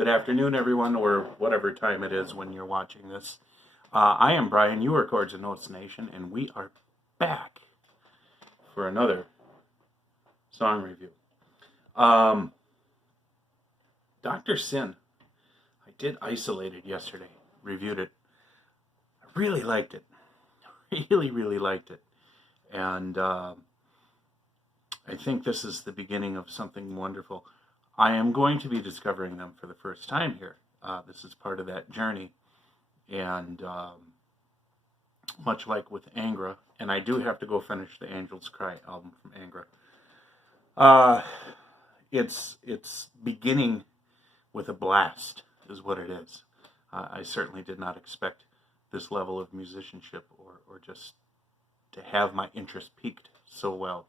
Good afternoon, everyone, or whatever time it is when you're watching this. I am Brian, you are Chords and Notes Nation, and we are back for another song review. Dr. Sin. I did Isolated yesterday, reviewed it. I really liked it. Really liked it. And I think this is the beginning of something wonderful. I am going to be discovering them for the first time here. This is part of that journey. And much like with Angra, and I do have to go finish the Angels Cry album from Angra. It's beginning with a blast, is what it is. I certainly did not expect this level of musicianship or just to have my interest piqued so well.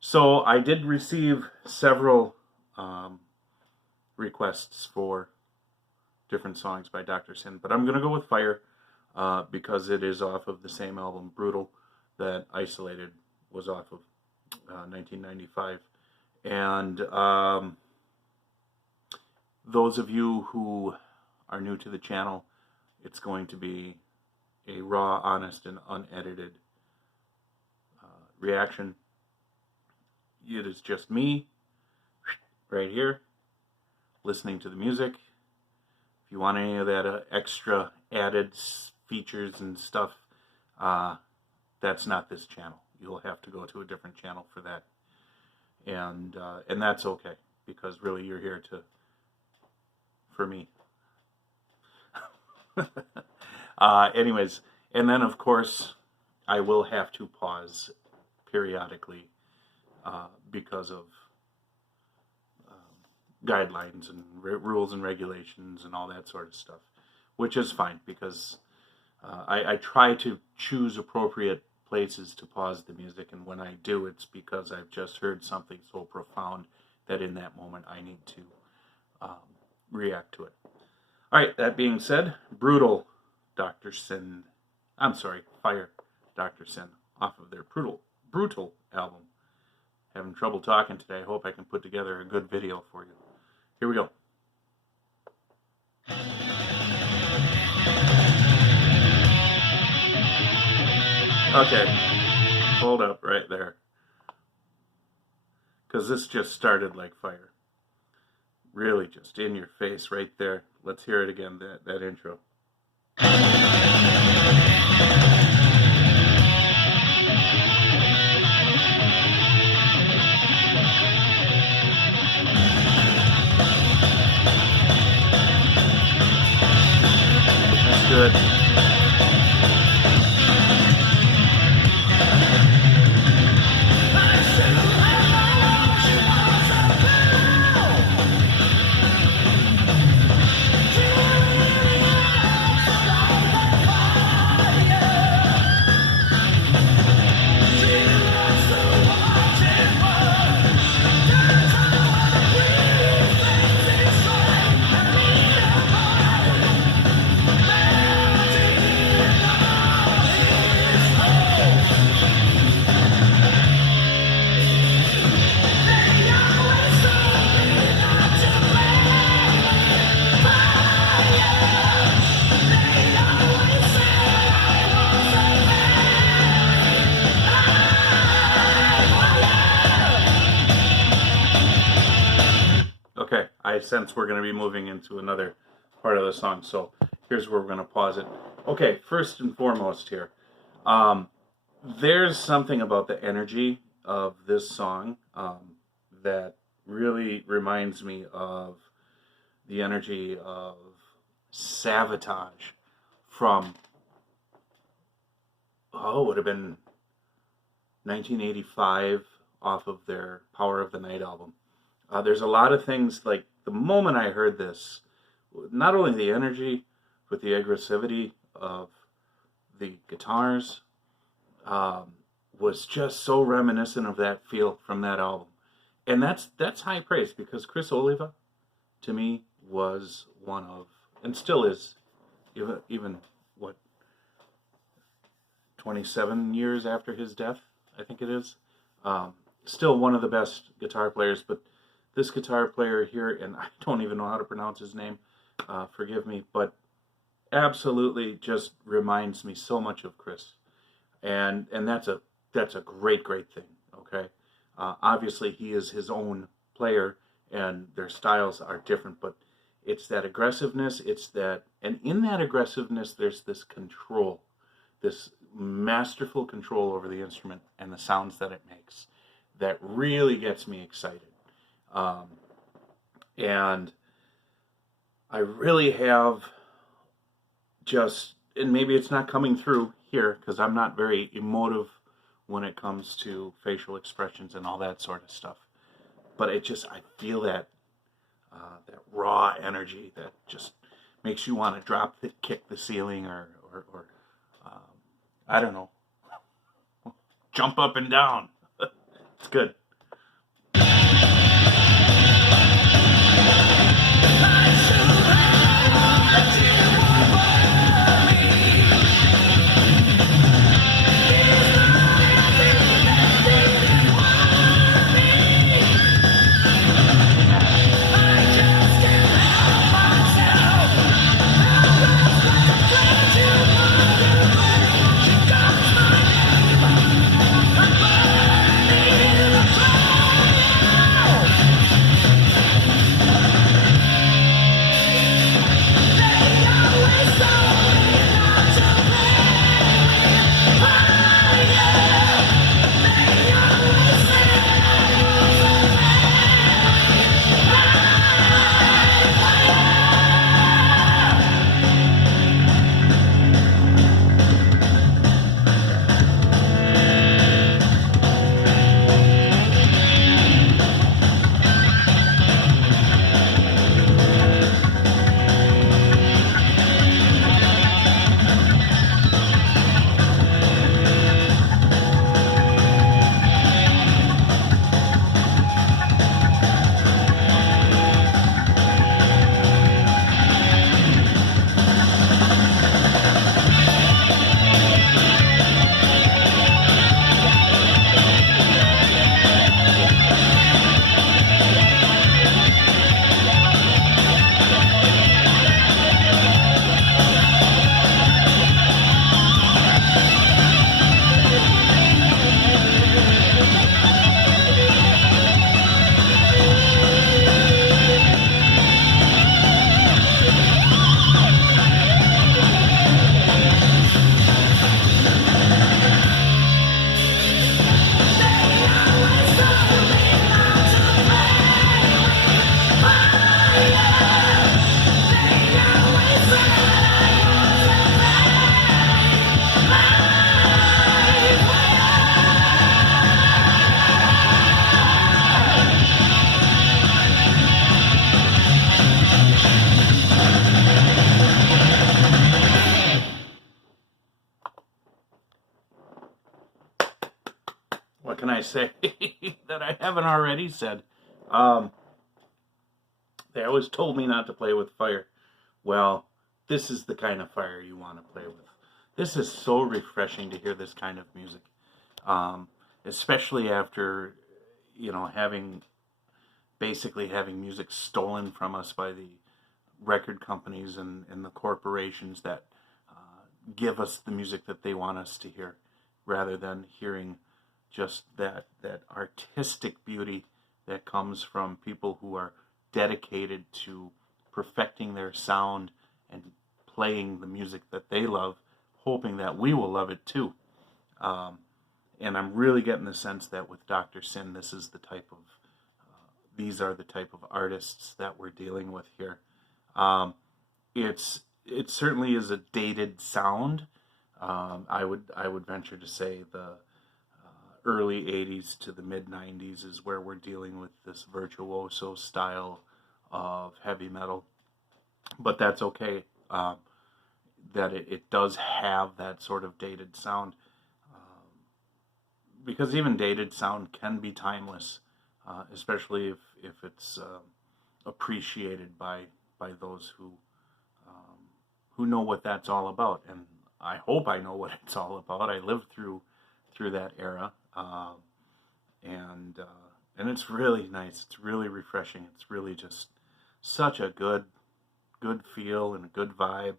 So I did receive several requests for different songs by Dr. Sin, but I'm going to go with Fire because it is off of the same album, Brutal, that Isolated was off of, 1995. And those of you who are new to the channel, it's going to be a raw, honest, and unedited reaction. It is just me, right here, listening to the music. If you want any of that extra added features and stuff, that's not this channel. You'll have to go to a different channel for that. And that's okay, because really you're here for me. Anyways, and then of course I will have to pause periodically because of guidelines and rules and regulations and all that sort of stuff, which is fine because I try to choose appropriate places to pause the music, and when I do, it's because I've just heard something so profound that in that moment I need to react to it. Alright, that being said, Brutal, Dr. Sin, Fire, Dr. Sin, off of their Brutal album. Having trouble talking today. I hope I can put together a good video for you. Here we go. Okay, hold up right there. Because this just started like fire. Really just in your face right there. Let's hear it again, that intro. That's good. Okay, I sense we're going to be moving into another part of the song, so here's where we're going to pause it. Okay, first and foremost here, there's something about the energy of this song that really reminds me of the energy of Savatage from, it would have been 1985 off of their Power of the Night album. There's a lot of things, like the moment I heard this, not only the energy, but the aggressivity of the guitars was just so reminiscent of that feel from that album. And that's high praise, because Chris Oliva, to me, was one of, and still is, even what, 27 years after his death, I think it is, still one of the best guitar players. But this guitar player here, and I don't even know how to pronounce his name, forgive me, but absolutely just reminds me so much of Chris. And that's a great thing. Okay, obviously he is his own player, and their styles are different, but it's that aggressiveness. It's that, and in that aggressiveness, there's this control, this masterful control over the instrument and the sounds that it makes, that really gets me excited. And I really have just, and maybe it's not coming through here because I'm not very emotive when it comes to facial expressions and all that sort of stuff. But I feel that that raw energy that just makes you want to kick the ceiling, or I don't know, jump up and down. It's good. What can I say that I haven't already said? They always told me not to play with fire. Well, this is the kind of fire you want to play with. This is so refreshing to hear this kind of music, especially after, basically having music stolen from us by the record companies and the corporations that give us the music that they want us to hear, rather than hearing just that artistic beauty that comes from people who are dedicated to perfecting their sound and playing the music that they love, hoping that we will love it too. And I'm really getting the sense that with Dr. Sin, these are the type of artists that we're dealing with here. It certainly is a dated sound. I would venture to say the early 80s to the mid 90s is where we're dealing with this virtuoso style of heavy metal. But that's okay. That it does have that sort of dated sound. Because even dated sound can be timeless, especially if it's appreciated by those who know what that's all about. And I hope I know what it's all about. I lived through that era, and And it's really nice. It's really refreshing. It's really just such a good feel and a good vibe.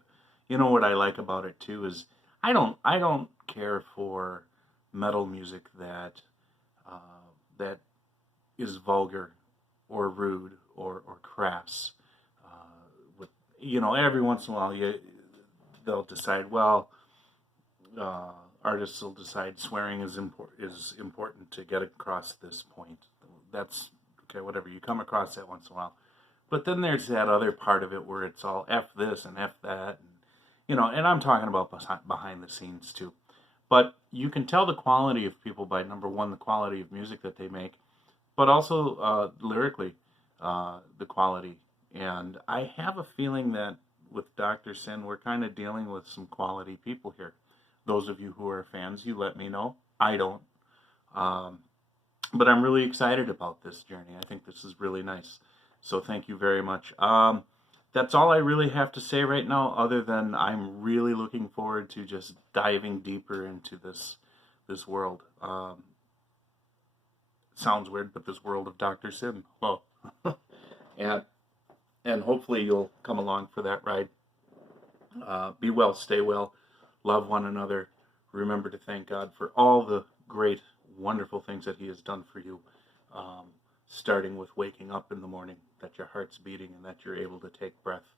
You know what I like about it too is I don't care for metal music that is vulgar or rude or crass. With every once in a while they'll decide, well, uh, artists will decide swearing is important to get across this point. That's okay. Whatever, you come across that once in a while. But then there's that other part of it where it's all F this and F that, and I'm talking about behind the scenes too. But you can tell the quality of people by, number one, the quality of music that they make, but also lyrically, the quality. And I have a feeling that with Dr. Sin, we're kind of dealing with some quality people here. Those of you who are fans, you let me know. I don't. Um, but I'm really excited about this journey. I think this is really nice. So thank you very much. That's all I really have to say right now, other than I'm really looking forward to just diving deeper into this world. Sounds weird, but this world of Dr. Sim. Well, and and hopefully you'll come along for that ride. Be well, stay well, love one another. Remember to thank God for all the great, wonderful things that He has done for you. Um, Starting with waking up in the morning, that your heart's beating and that you're able to take breath.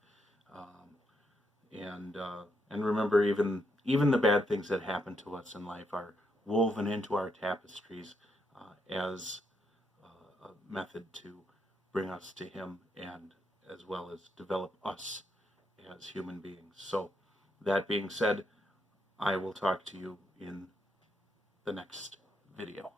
Um, and remember, even the bad things that happen to us in life are woven into our tapestries as a method to bring us to Him, and as well as develop us as human beings. So, that being said, I will talk to you in the next video.